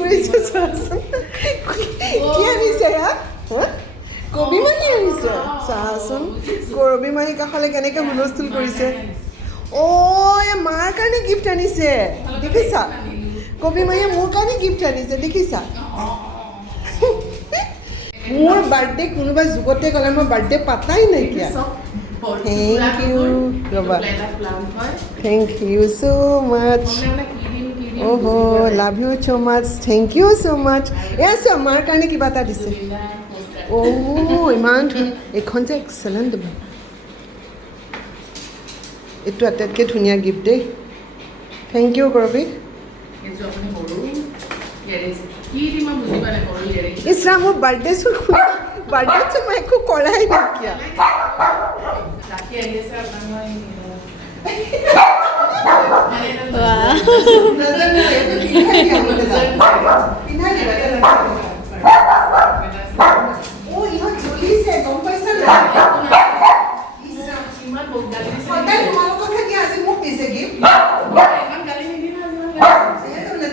কৰিছে চোৱাচোন কি আনিছে ইয়াত কবি মানি আনিছে চোৱাচোন কবি মানি কাষলৈ কেনেকৈ হুলস্থুল কৰিছে এই মাৰ কাৰণে গিফ্ট আনিছে দেখিছা কবি মায়ে মোৰ কাৰণে গিফ্ট আনিছে দেখিছা মোৰ বাৰ্থডে কোনোবা যুগতে ক'লে মই বাৰ্থডে পাতাই নাইকিয়া থেংক ইউ ৰ'বা thank you so' much oh' love you so' much thank you so' much এয়া চোৱা মাৰ কাৰণে কিবা এটা দিছে ইমান এইখন যে এক্সেলেণ্ট এইটো আটাইতকৈ ধুনীয়া গিফ্ট দেই থেংক ইউ কৰবি ইছৰা মোৰ বাৰ্থডে চোন মই একো কৰাই নাইকিয়া ইহঁত জ্বলিছে গম পাইছা সদায় তোমালোকক থাকি আজি মোক দিছে গিফ্ট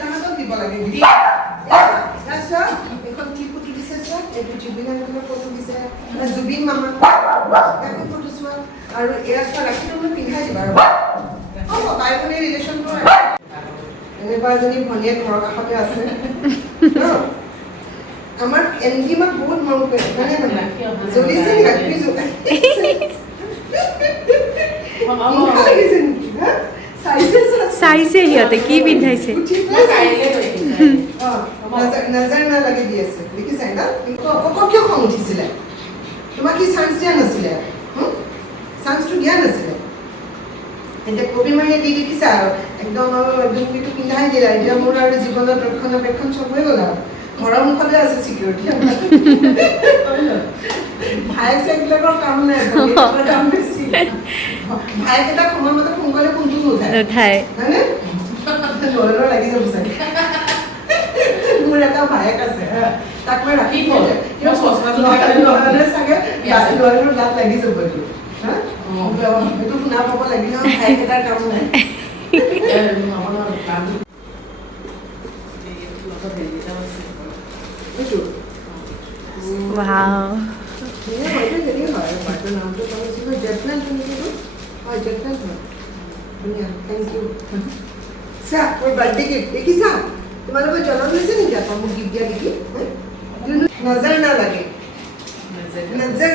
তাহাঁতক দিব লাগে এখন কি ফটো দিছে চোৱা এইটো জুবিন আংকলৰ ফটো দিছে জুবিন মামা এখন ফটো চোৱা আৰু এয়া চোৱা ৰাখিটো মই পিন্ধাই দিবা আৰু হ'ব বাই ভনীৰ ৰিলেশ্যনটো এনেকুৱা এজনী ভনীয়ে ঘৰৰ কাষতে আছে আমাৰ এনকি মাক বহুত মৰম কৰে মানে জ্বলিছে ৰাখি চাইছে সিহঁতে কি পিন্ধাইছে নজৰ নালাগে দি আছে দেখিছাই না কিয় খং উঠিছিলে তোমাক কি চান্স দিয়া নাছিলে চান্সটো দিয়া নাছিলে এতিয়া কবি মায়ে দি দেখিছা আৰু একদম এইটো পিন্ধাই দিলা এতিয়া মোৰ আৰু জীৱনত ৰক্ষণাবেক্ষণ চব হৈ গ'ল আৰু ঘৰৰ মুখতে আছে চিকিউৰিটি ভাইক চাইবিলাকৰ কাম নাই কাম বেছি ভাইক এটা সময়মতে ফোন কৰিলে ফোনটো নুঠায় হয়নে ল'ৰা লাগি যাব চাগে মোৰ এটা ভায়েক আছে তাক মই ৰাখি চাগে ল'ৰাটোৰ গাত লাগি যাব এইটো এইটো শুনা পাব লাগিলে ভাইক এটাৰ কাম নাই Wow. তোমালোকৰ জনম হৈছে নেকি আকৌ মোক গিফ্ট দিয়া দেখি নজৰ নালাগে নজৰ